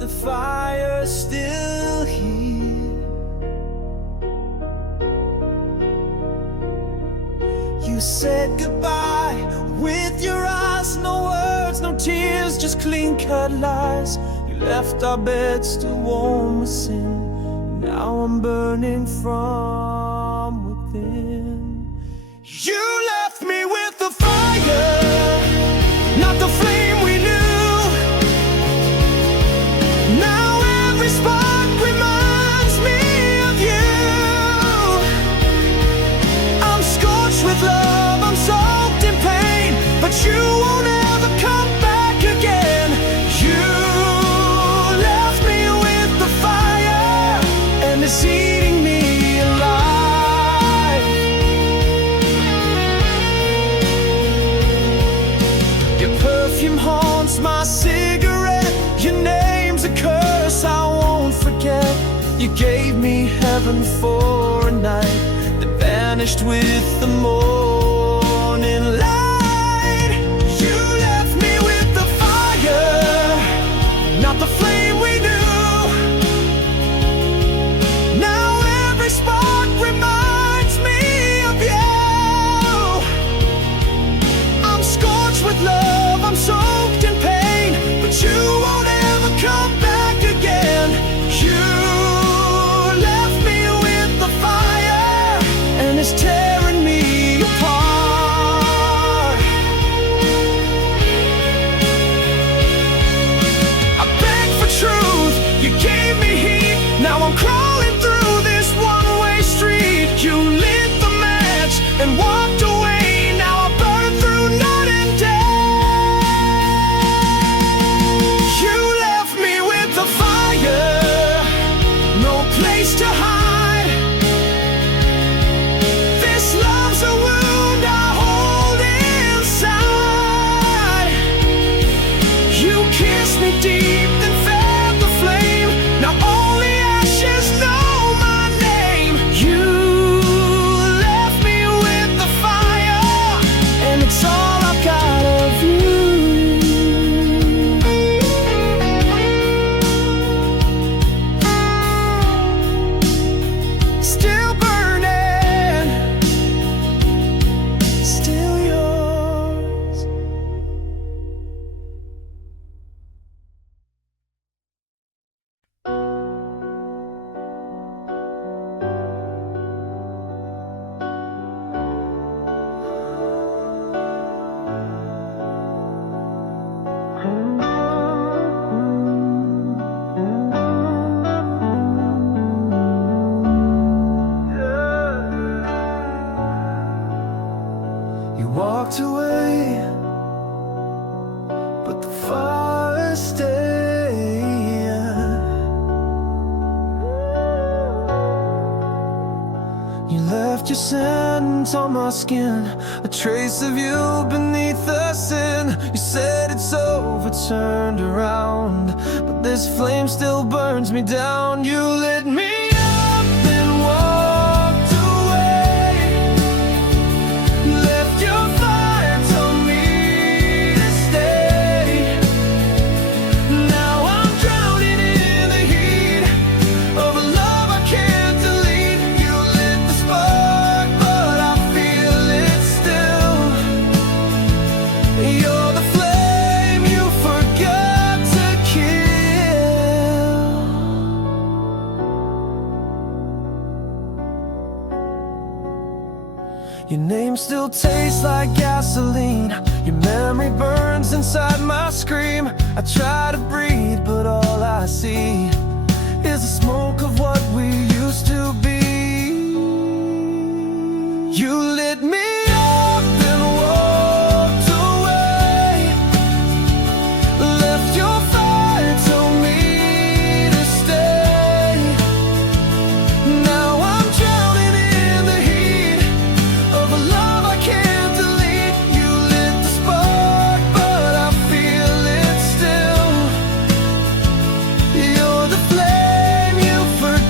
the fire's still here. You said goodbye with your eyes, no words, no tears, just clean-cut lies. You left our bed still warm with sin. Now I'm burning from within. You left me with the fire, not the flame we knew. Now every spark reminds me of you. I'm scorched with love, I'm soaked in pain, but you won't ever come back again. You left me with the fire, and it's eating me alive. Your perfume haunts my cigarette, your name's a curse I won't forget. You gave me heaven for a night that vanished with the morning light. You left me with the fire, not the flame we knew. Now every spark reminds me of you. I'm scorched with love, I'm soaked in pain, but you won't ever come back again. You left me with the fire, and it's tearing me apart. I begged for truth, you gave me heat. Now I'm crawling through this one-way street. You lit the match and walked away. Now I burn through night and day. You left me with the fire, no place to hide. This love's a wound I hold inside. You kissed me deep, then fed the flame. Now only ashes know my name. You left me with the fire, and it's all I've got of you. Still burning, still yours. You walked away, but the fire stayed. You left your scent on my skin, a trace of you beneath the sin. You said it's over, turned around, but this flame still burns me down. You lit me up, then walked away. Left your fire, told me to stay. Now I'm drowning in the heat of a love I can't delete. You lit the spark, but I feel it still. You're the flame you forgot to kill. Your name still tastes like gasoline. Your memory burns inside my scream. I try to breathe, but all I see is the smoke of what we used to be. You lit me up, then walked away. Left your fire, told me to stay. Now I'm drowning in the heat of a love I can't delete. You lit the spark, but I feel it still. You're the flame you forgot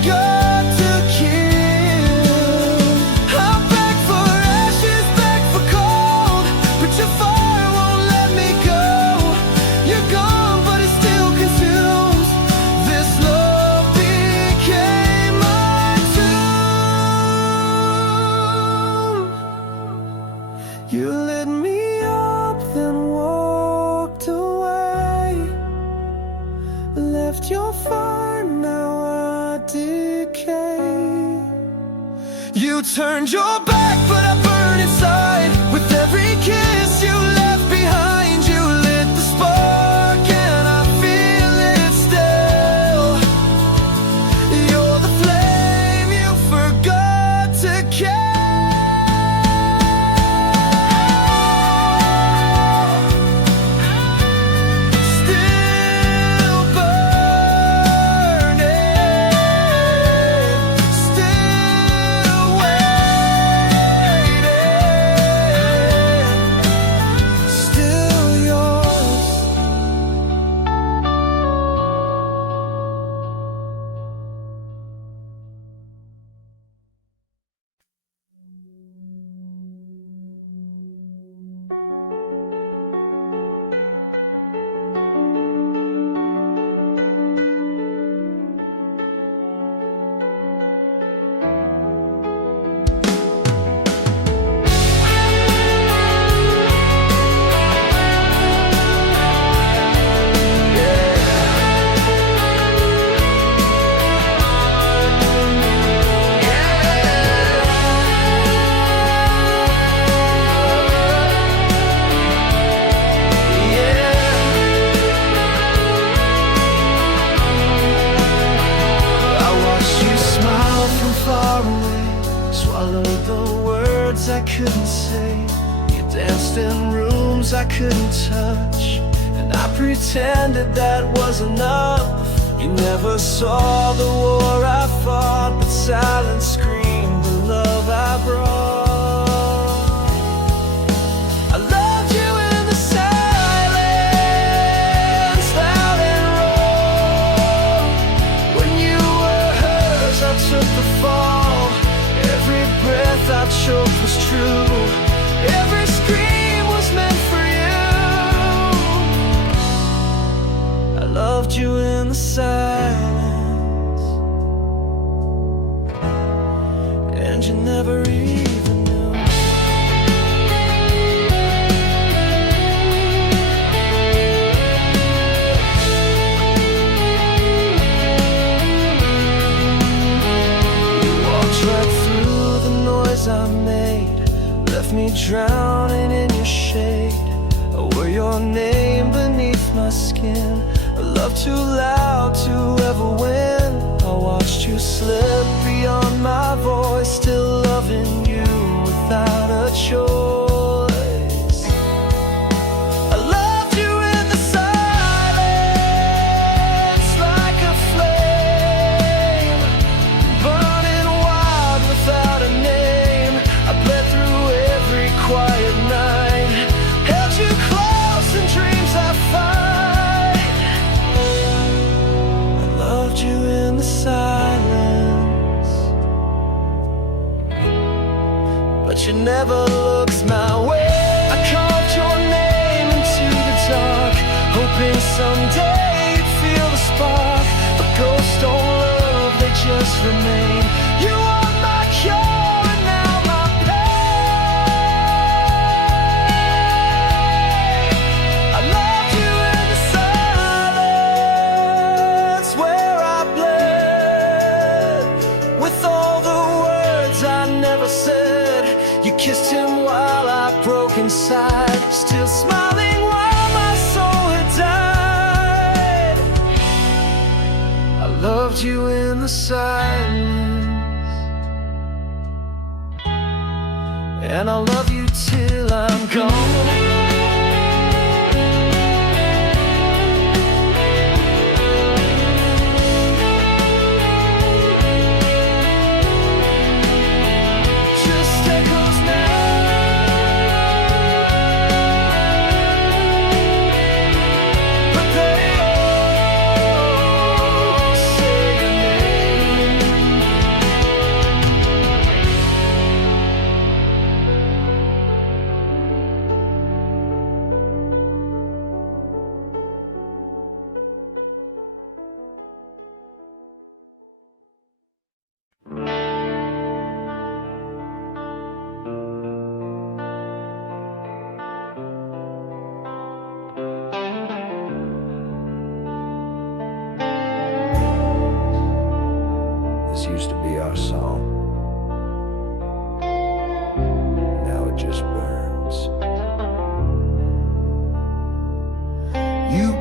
You turned your back, but I burn inside. With every kiss you left behind, you lit the spark, and I feel it still. You're the flame you forgot to kill. Still burning, still waiting, still yours. Swallowed the words I couldn't say. You danced in rooms I couldn't touch, and I pretended that was enough. You never saw the war I fought, but silence screamed the love I brought. I loved you in the silence, loud and raw. When you were hers, I took the fall. Every breath I choked was true. Every scream was meant for you. I loved you in the silence, and you never even knew. You walked right through the noise I made, left me drowning in your shade. I wore your name beneath my skin, a love too loud to ever win. I watched you slip beyond my voice, still loving you without a choice. I loved you in the silence, like a flame, burning wild without a name. I bled through every quiet night, held you close in dreams I fight. I loved you in the silence, but you never looked my way. I carved your name into the dark, hoping someday you'd feel the spark. But ghosts don't love, they just remain. You are my cure and now my pain. I loved you in the silence, where I bled with all the words I never said. You kissed him while I broke inside, still smiling while my soul had died. I loved you in the silence, and I'll love you till I'm gone. Just echoes now, but they all say your name.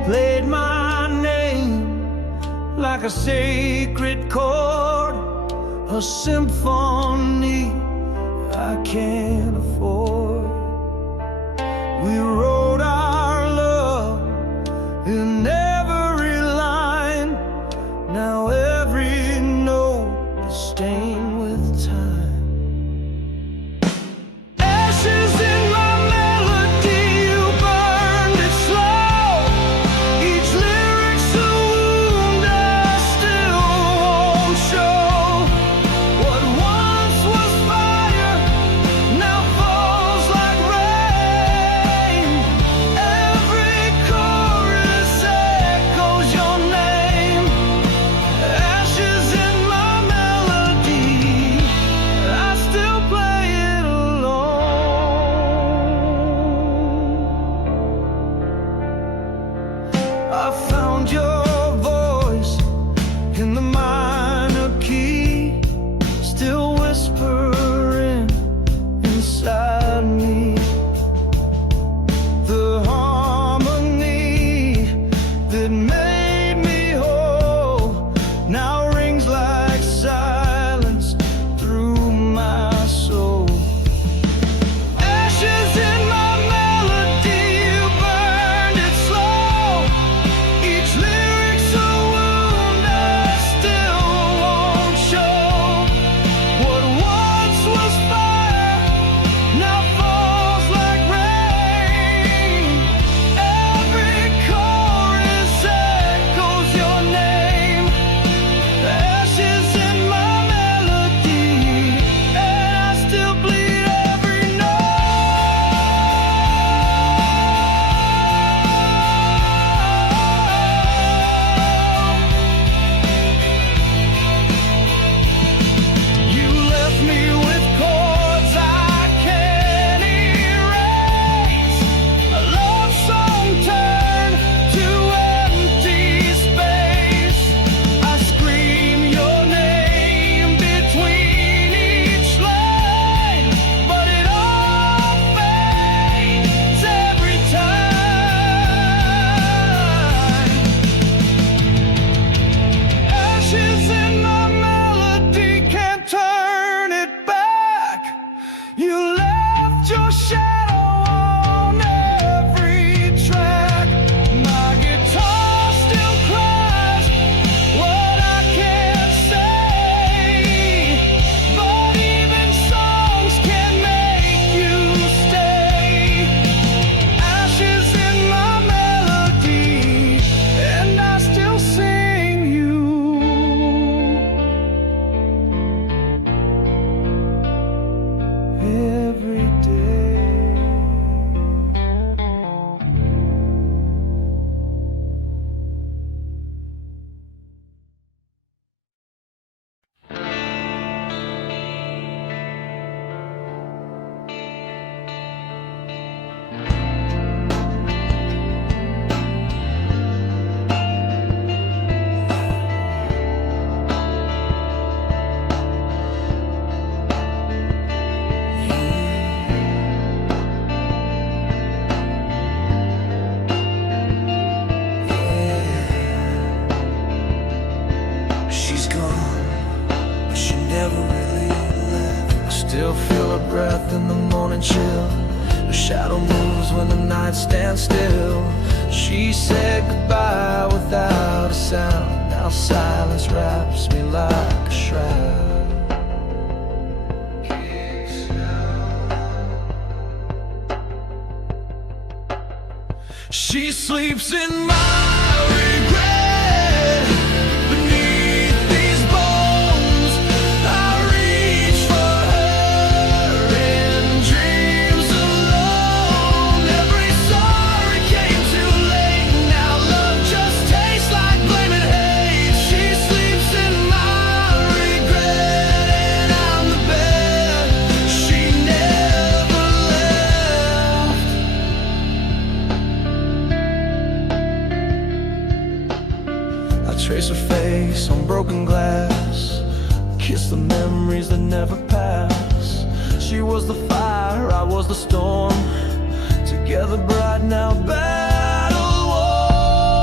played my name like a sacred chord, a symphony I can't afford. We wrote our love in every line. Now every note is stained with time. Ashes in my melody, you burned it slow. Each lyric's a wound I still won't show. What once was fire now falls like rain. Every chorus echoes your name. Ashes in my melody, I still play it alone. I found your voice in the minor key, still whispering inside me. The harmony that made me whole now rings like silence through my soul. Ashes in my melody, you burned it slow. Each lyric's a wound I still won't show. What once was fire now falls like rain. Every chorus echoes your name. Ashes in my melody, and I still bleed every You left me with chords I can't erase. A love song turned to empty space. I scream your name between each line, but it all fades every time. Ashes in my melody, can't turn it back. You left your shadow on every track. My guitar still cries what I can't say, but even songs can make you stay. Ashes in my melody, and I still sing you every day. She's gone, but she never really left. I still feel her breath in the morning chill. Her shadow moves when the night stands still. She said goodbye without a sound. Now silence wraps me like a shroud. She sleeps in my regret. Beneath these bones, I reach for her in dreams alone. Every sorry came too late. Now love just tastes like blame and hate. She sleeps in my regret, and I'm the bed she never left. I trace her face on broken glass, kiss the memories that never pass. She was the fire, I was the storm, together bright now battle worn.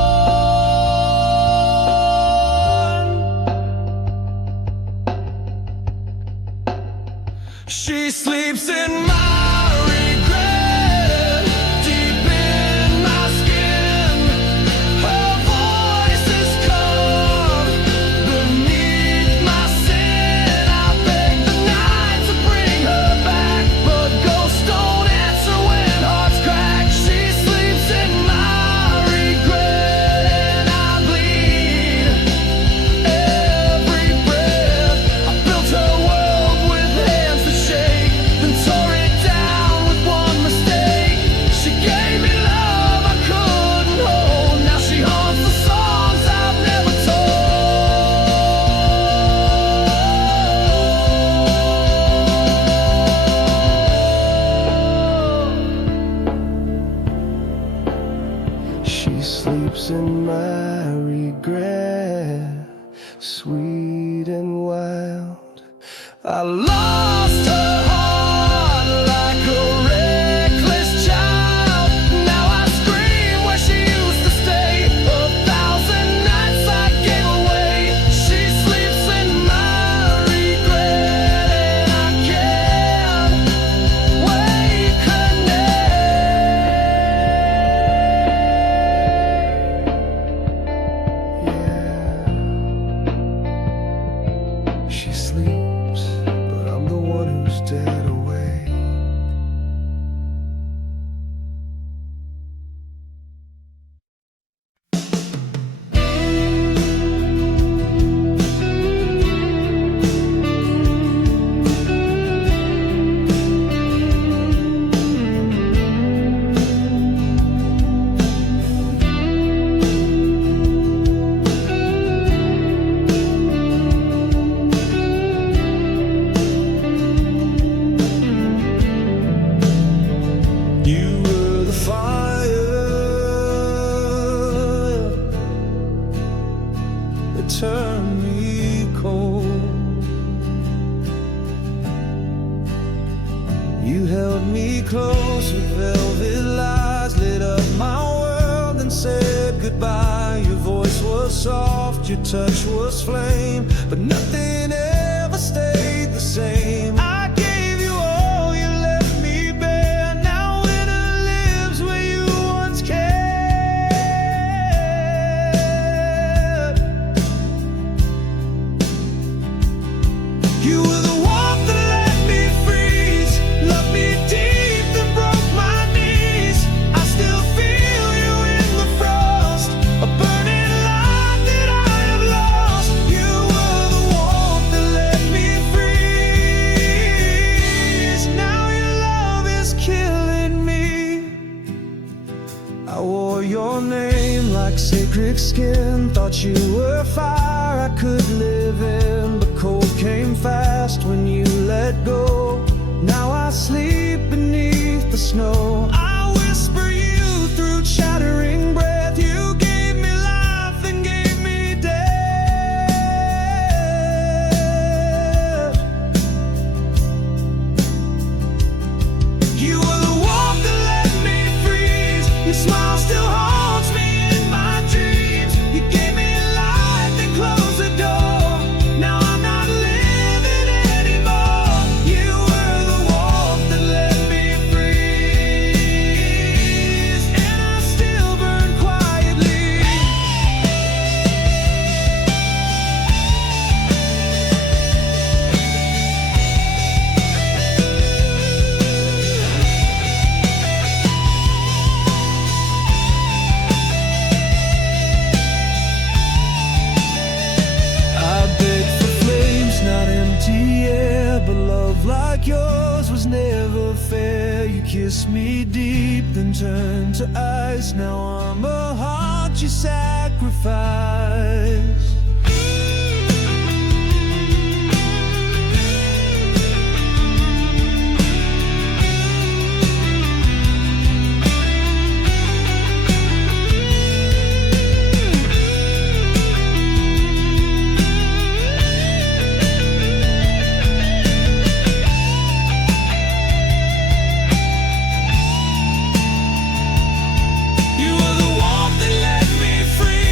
She sleeps in my regret, deep in my skin. Her voice is calm beneath my sin. I beg the night to bring her back, but ghosts don't answer when hearts crack. She sleeps in my regret, and I bleed every breath. I built her world with hands that shake, then tore it down with one mistake. She gave me love I couldn't hold. Now she haunts the songs I've never told. She sleeps in my regret, sweet and wild. I lost her heart like a reckless child. Now I scream where she used to stay. 1,000 nights I gave away. She sleeps in my regret, and I can't wake her name. Yeah, she sleeps, but I'm the one who's dead away. You were the fire that turned me cold. You held me close with velvet lies, lit up my world and said goodbye. Your voice was soft, your touch was flame, but nothing ever stayed the same. I gave you all, you left me bare. Now winter lives where you once cared. You were the warmth that let me freeze, loved me deep then broke my knees. I still feel you in the frost, a burning light that I have lost. You were the warmth that let me freeze. Now your love is killing me. I wore your name like sacred skin, thought you were fire I could live in, but cold came fast when you let go. Now I sleep beneath the snow. I whisper you through chattering breath. You gave me life and gave me death. You were the warmth that let me freeze. Your smile still haunts me in my dreams. You gave me light, then closed the door. Now I'm not living anymore. You were the warmth that let me freeze, and I still burn quietly. I begged for flames, not empty air, but love like yours was never fair. You kissed me deep, then turned to ice. Now I'm a heart you sacrificed. You were the warmth that let me free.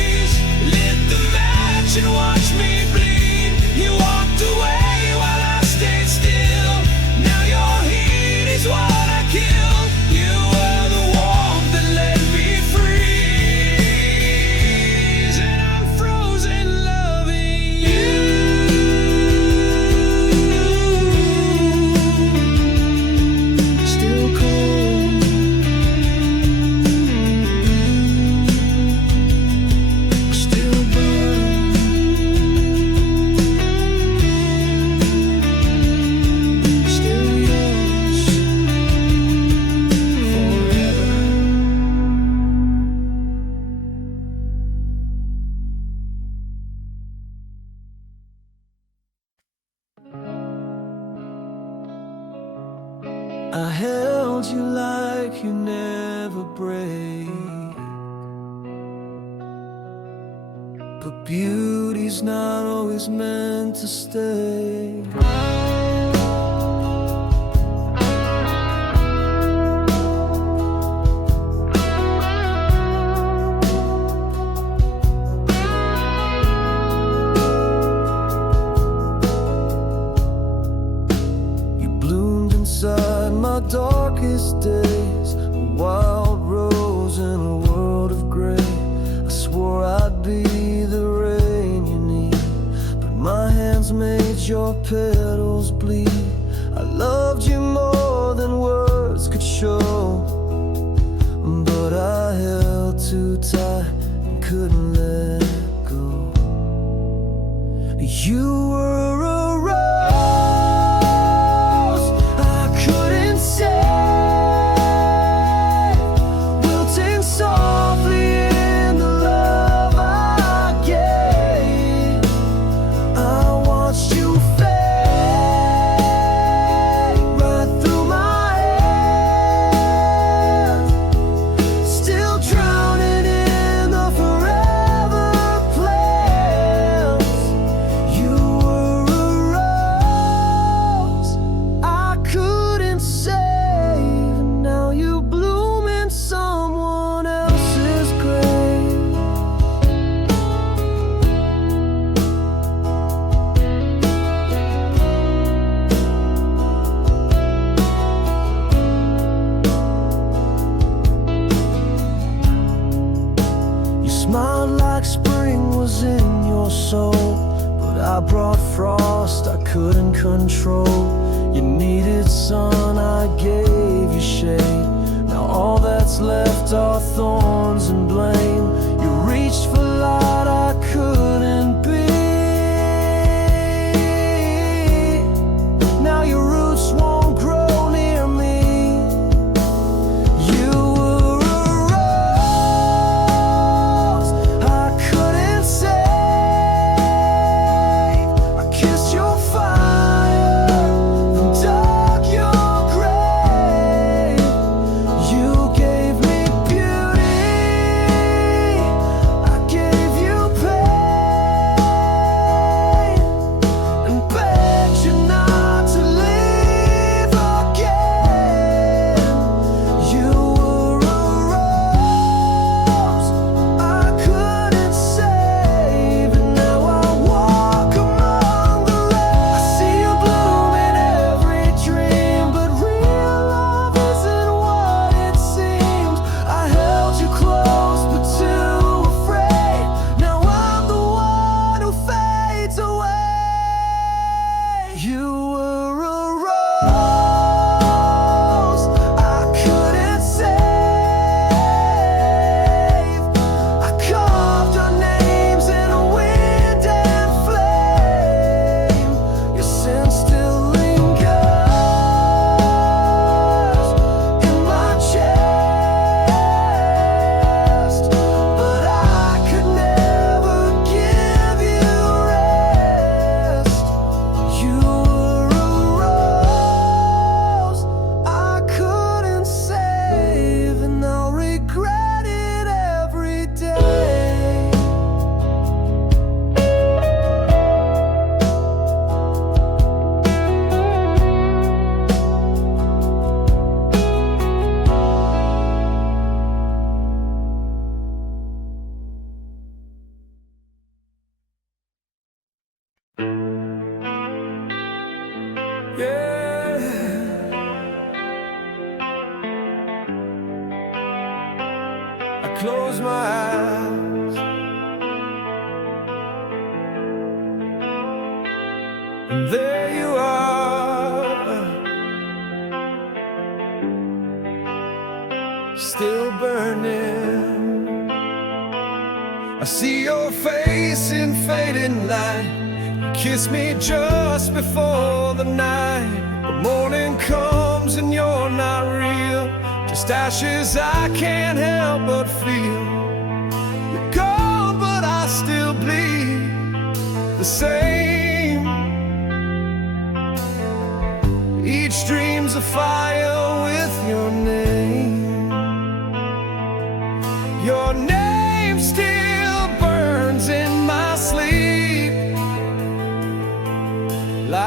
but beauty's not always meant to stay. Inside my darkest days, a wild rose in a world of gray. I swore I'd be the rain you need, but my hands made your petals bleed. I loved you more than words could show, but I held too tight and couldn't let go. You were a I brought frost I couldn't control. You needed sun, I gave you shade. Now all that's left are thorns and blame. You reached for light I couldn't be. Now your roots won't grow near me. You were a rose I couldn't save. I close my eyes and there you are, still burning. I see your face in fading light. You kiss me just before the night. The morning comes and you're not real, just ashes I can't help but feel. You're gone, but I still bleed the same. Each dream's a fire with your name. Your name still burns in my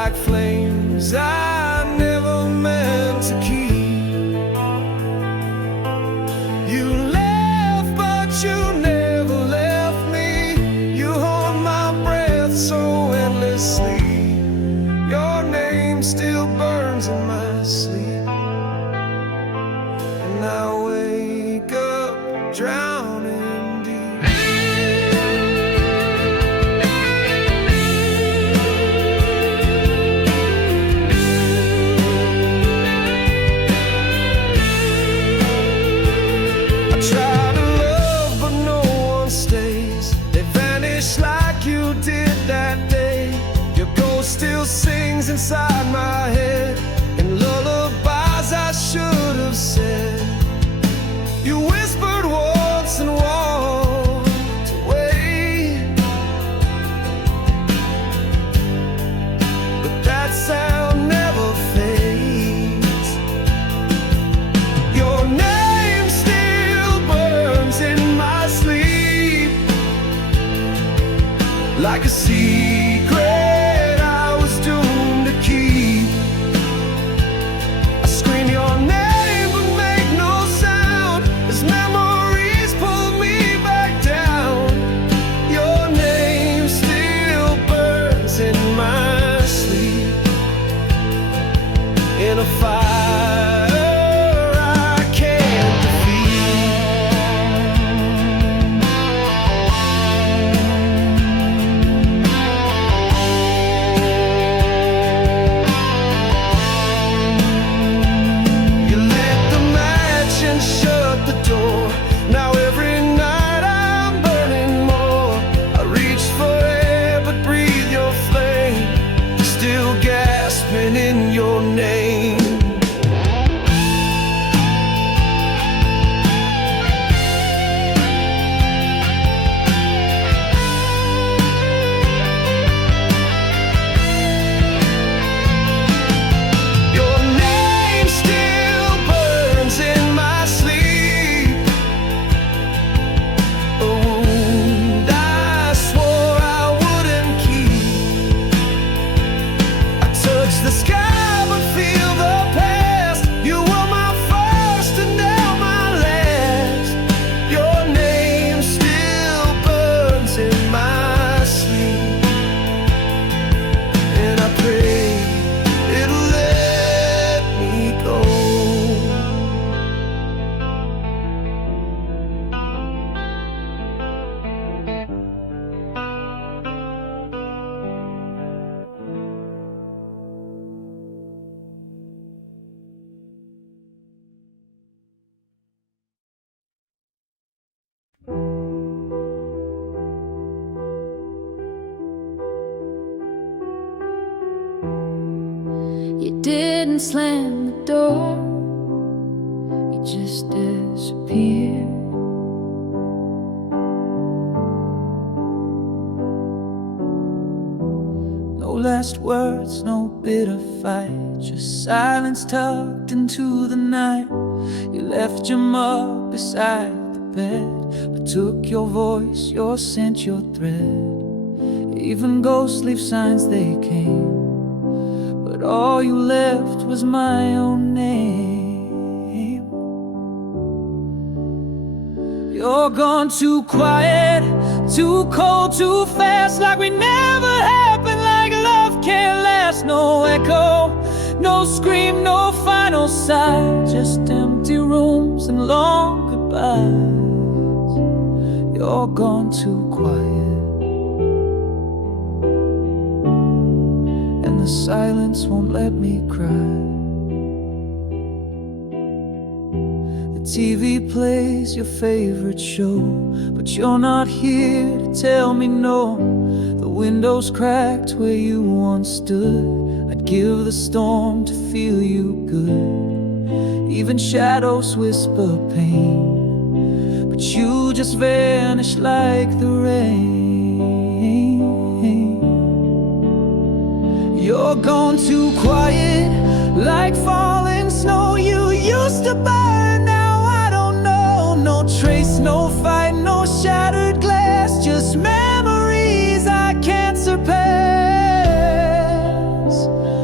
like flames I never meant to keep. You left, but you never left me. You hold my breath so endlessly. Your name still burns in my sleep, and I wake up drowning deep. I try to love, but no one stays. They vanish like you did that day. Your ghost still sings inside my head, and lullabies I should have said. You whispered once and walked away, but that sound never fades. Your name still burns in my sleep, like a secret I was doomed to keep. I scream your name but make no sound, as memories pull me back down. Your name still burns in my sleep, in a fire I can't shut the door. Now every night I'm burning more. I reach for air but breathe your flame, still gasping in your name. Your name still burns in my sleep, a wound I swore I wouldn't keep. I touch the sky but feel the past. You were my first and now my last. Your name still burns in my sleep, and I pray it'll let me go. You didn't slam the door, you just disappeared. No last words, no bitter fight, just silence tucked into the night. You left your mug beside the bed, but took your voice, your scent, your thread. Even ghosts leave signs they came, but all you left was my own name. You're gone too quiet, too cold, too fast, like we never happened, like love can't last. No echo, no scream, no final sigh, just empty rooms and long goodbyes. You're gone too quiet, and the silence won't let me cry. The TV plays your favorite show, but you're not here to tell me no. The window's cracked where you once stood. I'd give the storm to feel you good. Even shadows whisper pain, but you just vanish like the rain. You're gone too quiet, like falling snow. You used to burn, now I don't know. No trace, no fight, no shattered glass, just memories I can't surpass.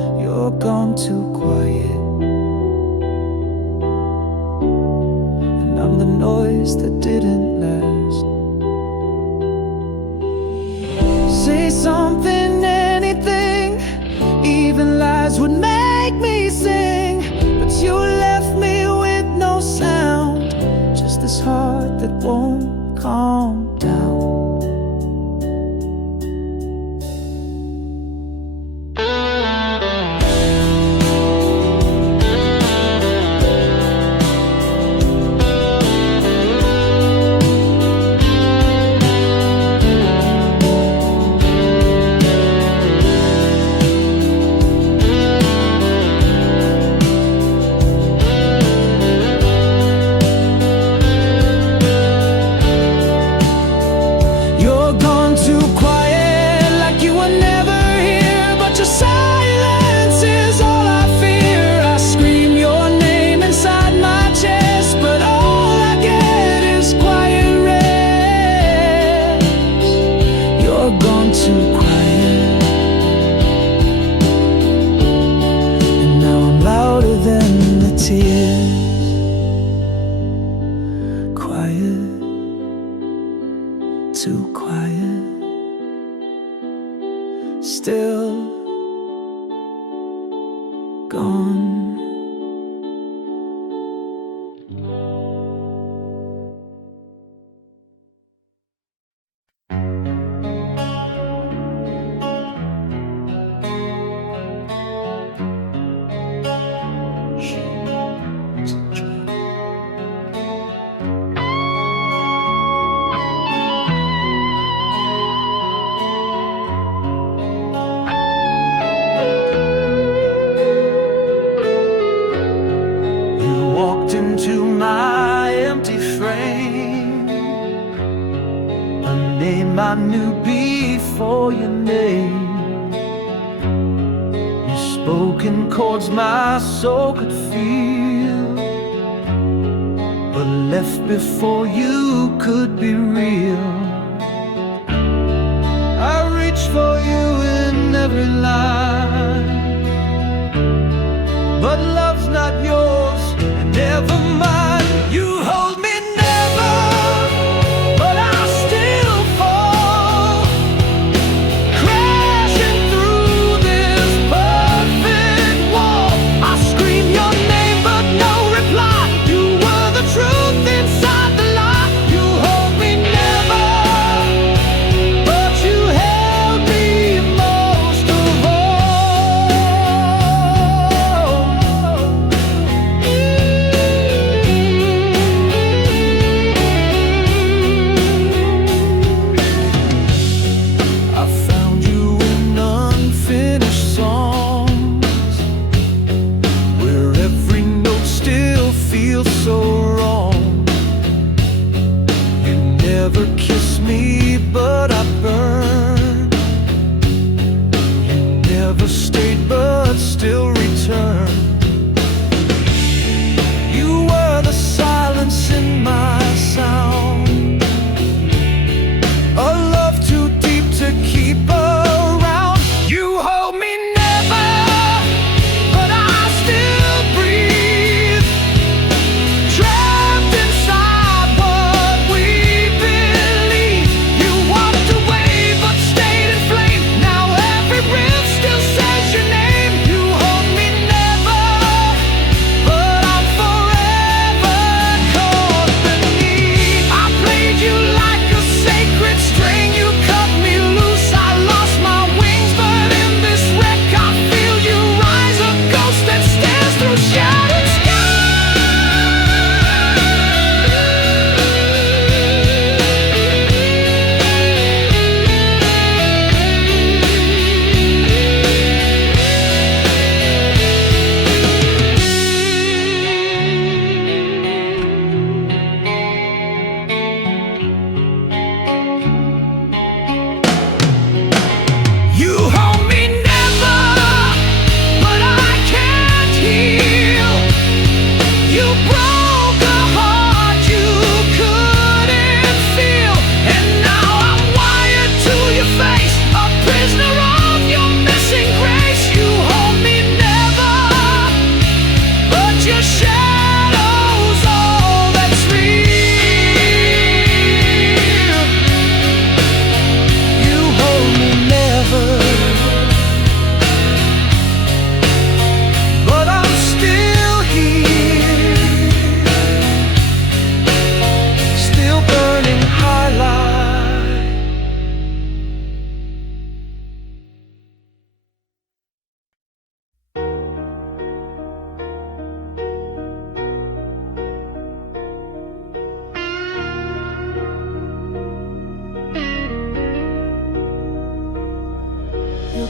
say something, anything, even lies would make me sing. But you left me with no sound, just this heart that won't calm down. Too quiet, still gone. Into my empty frame, a name I knew before your name. You spoke in chords my soul could feel, but left before you could be real. I reach for you in every line, but love's not yours. Never mind, you hold me never, but I still fall, crashing through this perfect wall. I scream your name, but no reply. You were the truth inside the lie. You hold me never, but you held me most of all. So wrong, you never kissed me, but I burned. You never stayed, but still returned. You were the silence in my sound, a love too deep to keep around. You hold me never, but I still breathe. Trapped inside what we believe. You walked away but stayed in flame. Now every breath still says your name. You hold me never,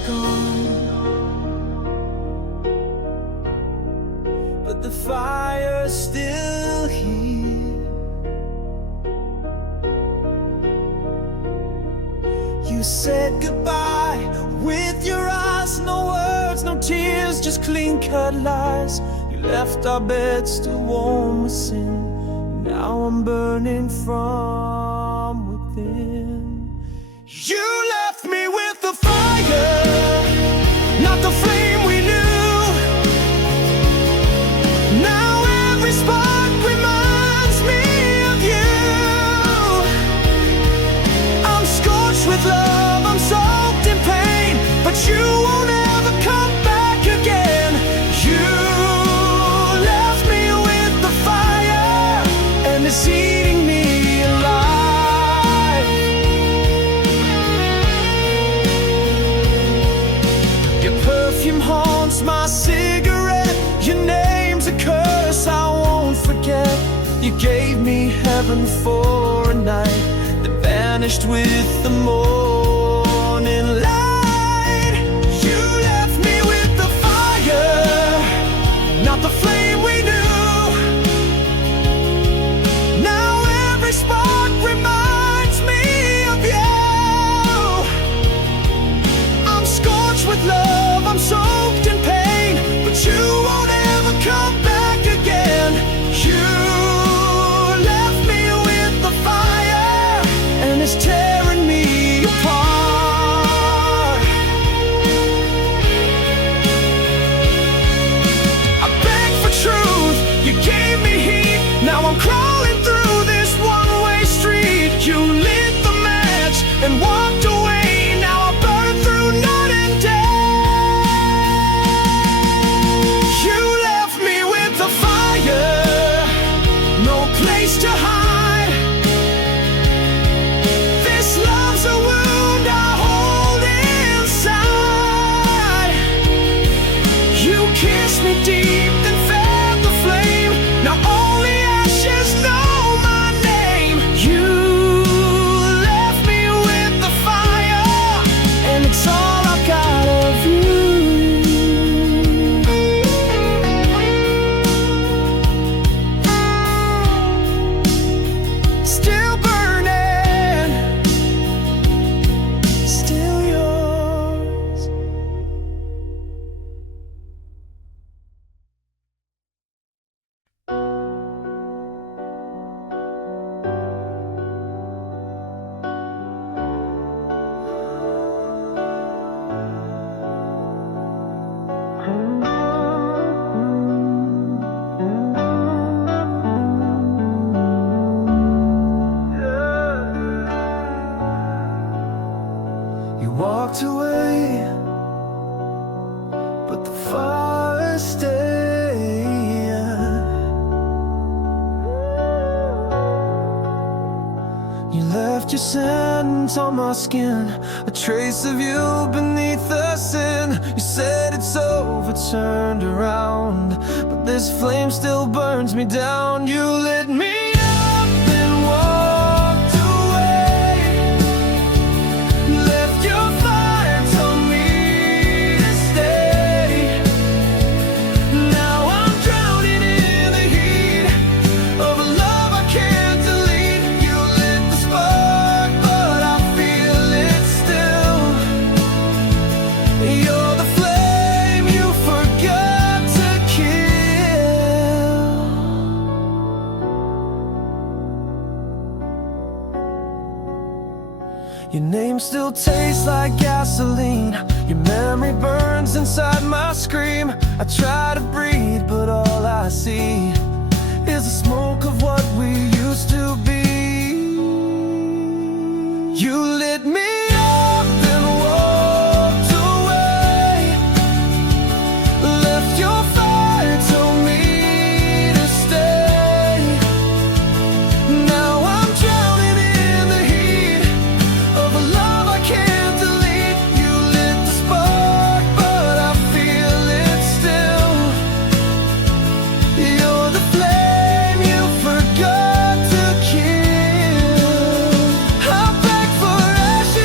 gone, but the fire's still here. You said goodbye with your eyes, no words, no tears, just clean-cut lies. You left our bed still warm with sin. Now I'm burning from within. You left me with the fire, not the flame we knew. Now every spark reminds me of you. I'm scorched with love, I'm soaked in pain, but you won't ever come back again. You left me with the fire, and it's eating me alive. Your perfume haunts my cigarette, your name's a curse I won't forget. You gave me heaven for a night that vanished with the morning light. You left me with the fire, not the flame we knew. Now every spark reminds me of you. I'm scorched with love, I'm soaked in pain, but you won't ever come back again. You left me with the fire, and it's tearing me apart. I begged for truth, you gave me heat. Now I'm crawling through this one-way street. You lit the match and walked away. Now I burn through night and day. You left me with the fire, no place to hide. This love's a wound I hold inside. You kissed me deep, then fed the flame. Now only ashes know my name. You left me with the fire, and it's all I've got of you. Still burning, still yours. You walked away, but the fire stayed. You left your scent on my skin, a trace of you beneath the sin. You said it's over, turned around, but this flame still burns me down. You lit me up and walked away, left your fire, told me to stay. Now I'm drowning in the heat of a love I can't delete. You lit the spark, but I feel it still. You're the flame you forgot to kill. Your name still tastes like gasoline. Your memory burns inside my scream. I try to breathe, but all I see is the smoke of what we used to be. You lit me up and walked away, left your fire, told me to stay. Now I'm drowning in the heat of a love I can't delete. You lit the spark, but I feel it still. You're the flame you forgot to kill. I beg for ashes.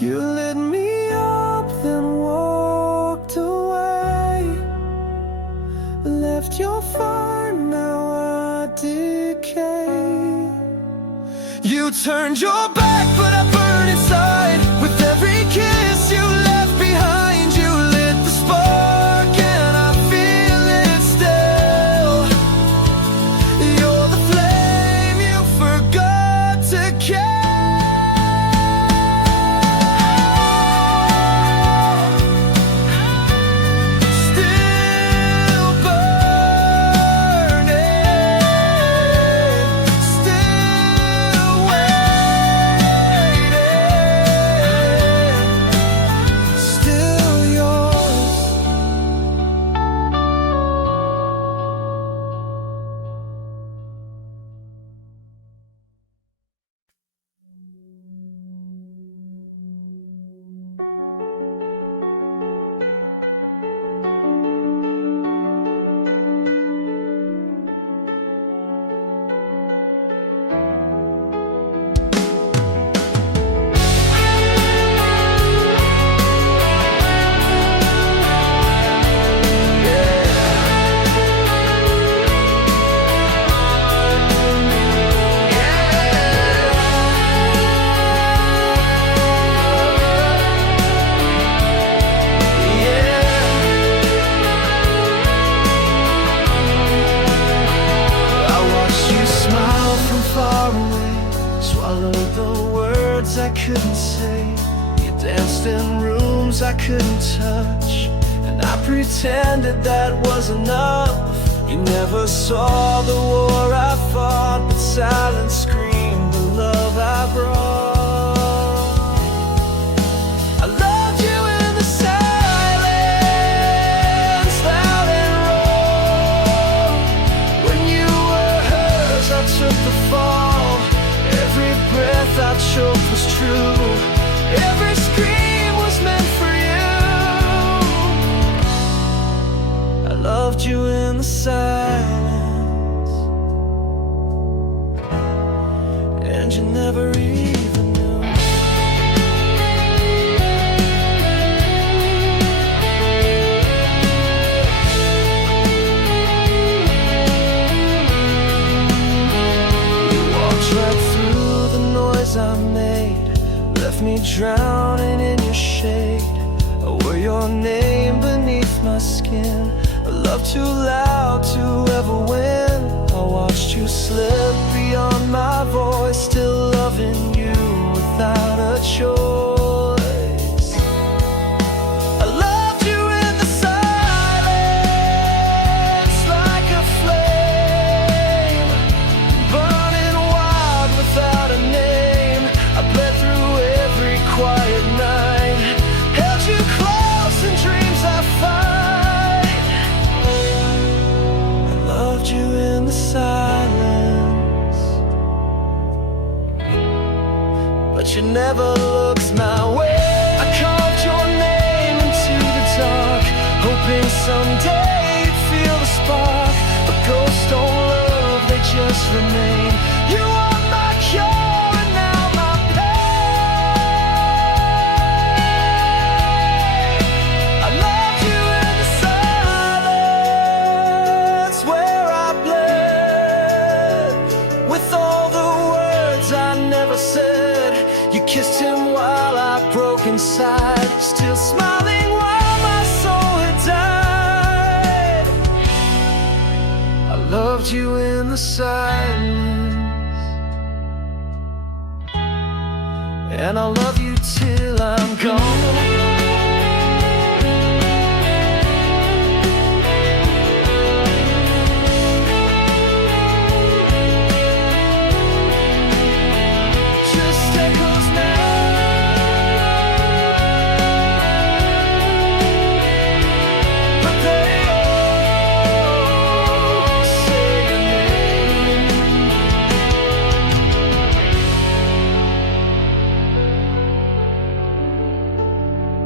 You lit me up, then walked away. Left your fire, now I decay. You turned your back, but I burn inside. With every kiss you left behind, you lit the spark, and I feel it still. You're the flame you forgot to catch. I couldn't say. You danced in rooms I couldn't touch, and I pretended that was enough. You never saw the war I fought, but silence screamed the love I brought. I loved you in the silence, loud and raw. When you were hers, I took the fall. Every breath I choked was true. Every scream was meant for you. I loved you in the silence, and you never even knew. You walked right through the noise I made, left me drowning in your shade. I wore your name beneath my skin, a love too loud to ever win. I watched you slip beyond my voice, still loving you without a choice. I loved you in the silence, like a flame, burning wild without a name. I bled through every quiet night, held you close in dreams I fight. I loved you in the silence, but you never looked my way. I carved your name into the dark, hoping someday you'd feel the spark. But ghosts don't love, they just remain. You are my cure and now my pain. I loved you in the silence, where I bled with all the words I never said. You kissed him while I broke inside, still smiling while my soul had died. I loved you in the silence, and I'll love you till I'm gone. Just echoes now, but they all say your name.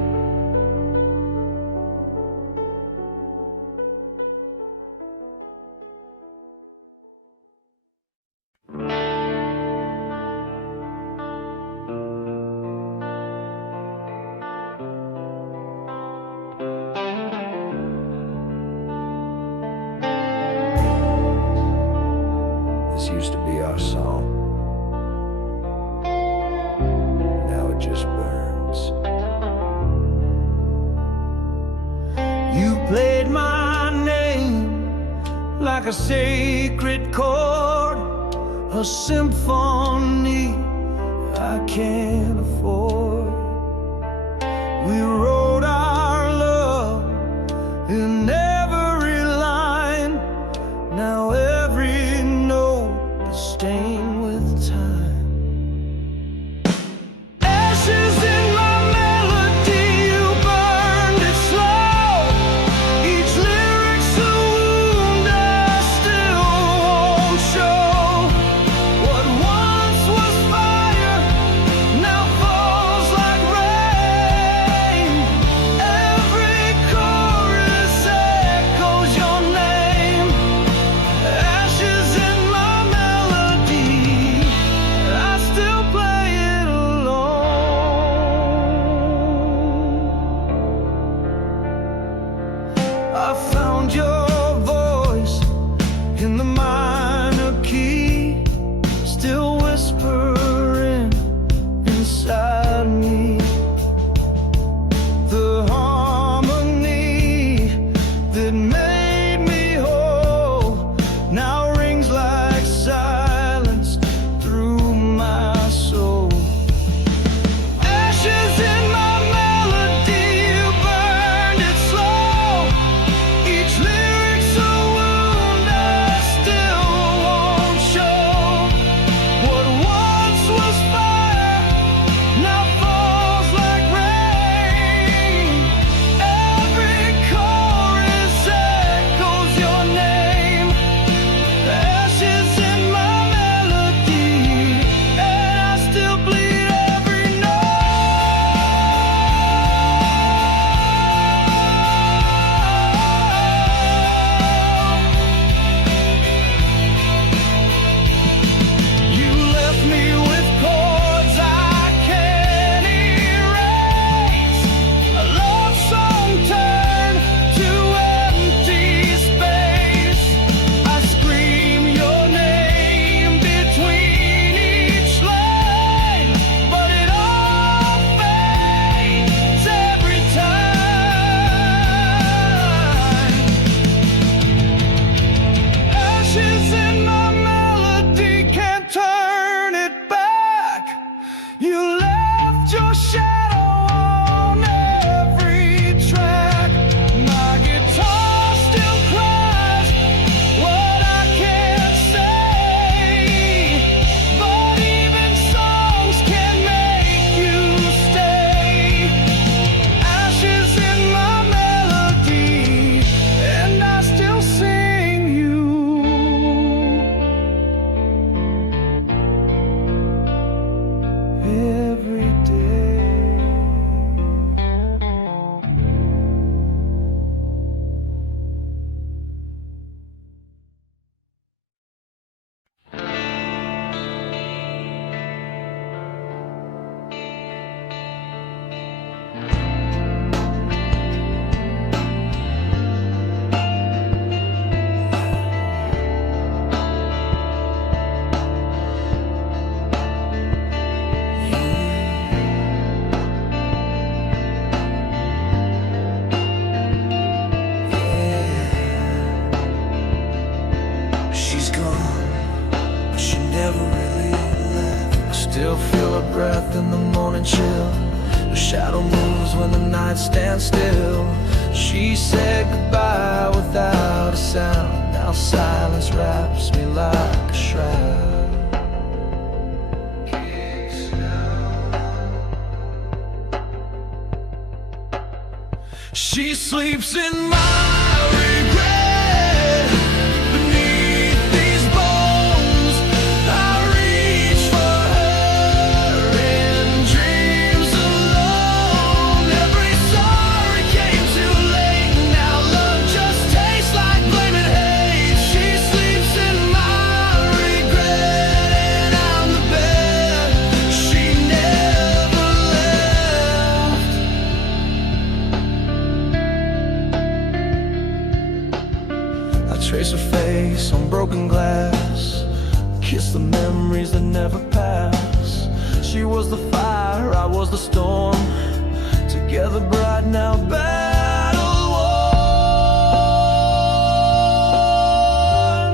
like a sacred chord, a symphony I can't afford. We wrote our love in every line. Now every note is stained with time. Ashes in my melody, you burned it slow. Each lyric's a wound I still won't show. What once was fire now falls like rain. Every chorus echoes your name. Ashes in my melody, I still play it alone. I found your voice in the minor key, still whispering inside me. The harmony that made me whole now rings like silence through my soul. Ashes in my melody, you burned it slow. Each lyric's a wound I still won't show. What once was fire now falls like rain. Every chorus echoes your name. Ashes in my melody, and I still bleed every note. You left me with chords I can't erase. A love song turned to empty space. I scream your name between each line, but it all fades every time. Ashes in my melody, can't turn it back. You left your shadow on every track. My guitar still cries what I can't say, but even songs can make you stay. Ashes in my melody, and I still sing you every day. She's gone, but she never really left. I still feel her breath in the morning chill. Her shadow moves when the night stands still. She said goodbye without a sound. Now silence wraps me like a shroud. She sleeps in my regret. Beneath these bones, I reach for her in dreams alone. Every sorry came too late. Now love just tastes like blame and hate. She sleeps in my regret, and I'm the bed she never left. I trace her face on broken glass, kiss the memories that never pass. She was the fire, I was the storm, together bright now battle worn.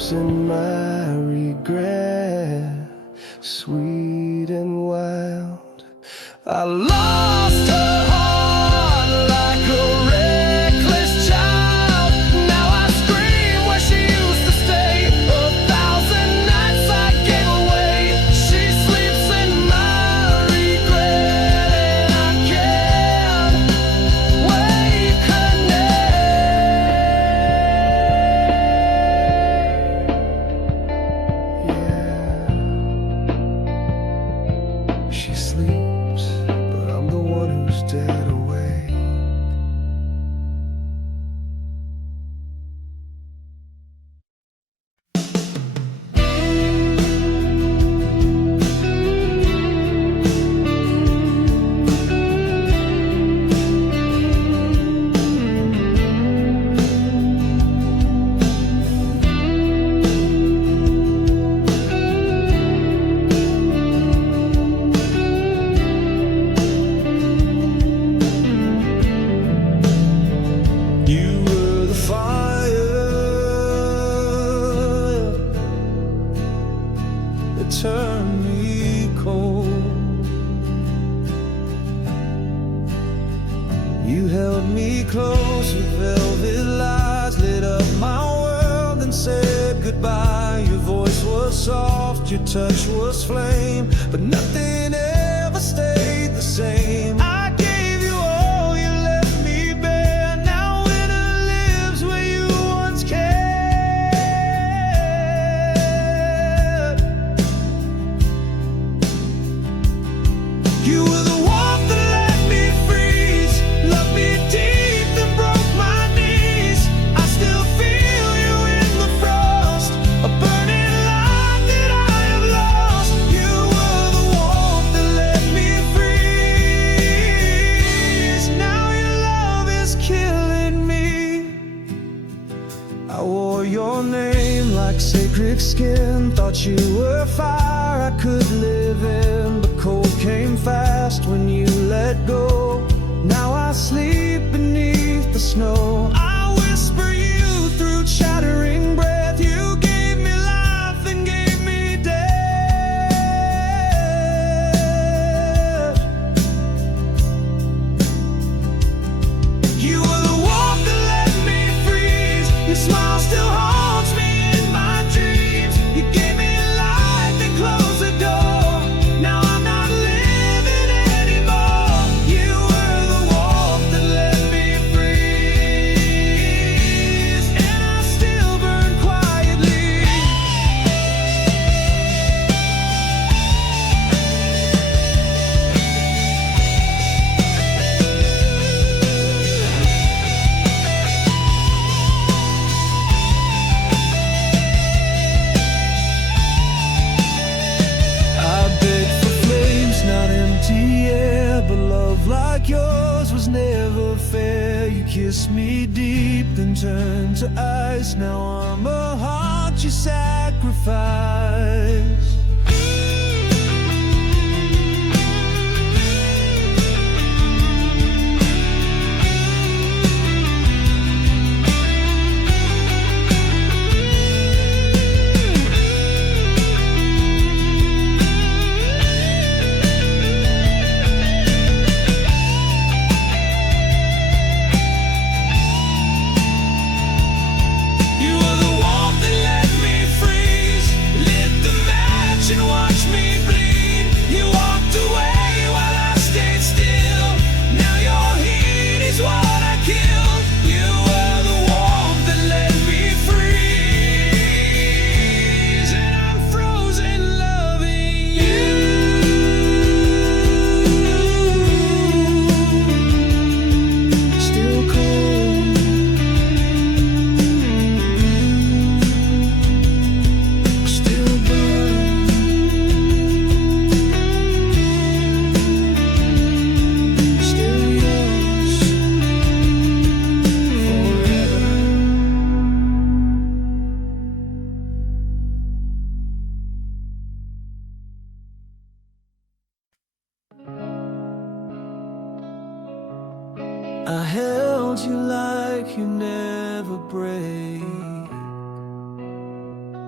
sleeps in my regret, sweet and wild. I lost her heart like a reckless child. Now I scream where she used to stay. 1,000 nights I gave away. She sleeps in my regret, and I can't wake her name. Yeah, she sleeps, but I'm the one who's dead awake. You were the fire that turned me cold. You held me close with velvet lies, lit up my world and said goodbye. Your voice was soft, your touch was flame, but nothing ever stayed the same. I gave you all, you left me bare. Now winter lives where you once cared. You were the warmth that let me freeze, loved me deep and broke my knees. I still feel you in the frost, a burning light that I have lost. You were the warmth that let me freeze. Now your love is killing me. I wore your name like sacred skin, thought you were fire I could live in, but cold came fast when you let go. Now I sleep beneath the snow. I whisper you through chattering breath. You gave me life and gave me death. You were the warmth that let me freeze. Your smile still haunts me in my dreams. You gave me light, then closed the door. Now I'm not living anymore. You were the warmth that let me freeze, and I still burn quietly. I beg for flames, not empty air, but love like yours was never fair. You kissed me deep, then turned to ice. Now I'm a heart you sacrifice. You were the warmth that let me freeze, lit the match and watched me bleed. You walked away while I stayed still. Now your heat is what I killed. You were the warmth that let me freeze, and I'm frozen loving you. Still cold, still burn, still yours forever. I held you like you never break.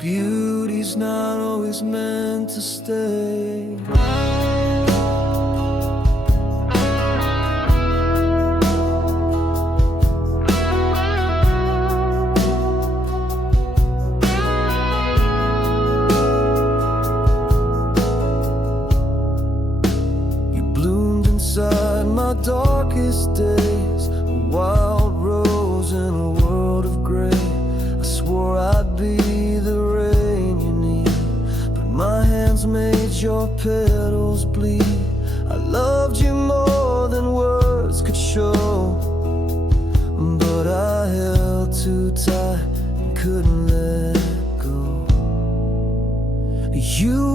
beauty's not always meant to stay. You bloomed inside my darkest days, a wild rose in a world of gray. I swore I'd be the rain you need, but my hands made your petals bleed. I loved you more than words could show, but I held too tight and couldn't let go. You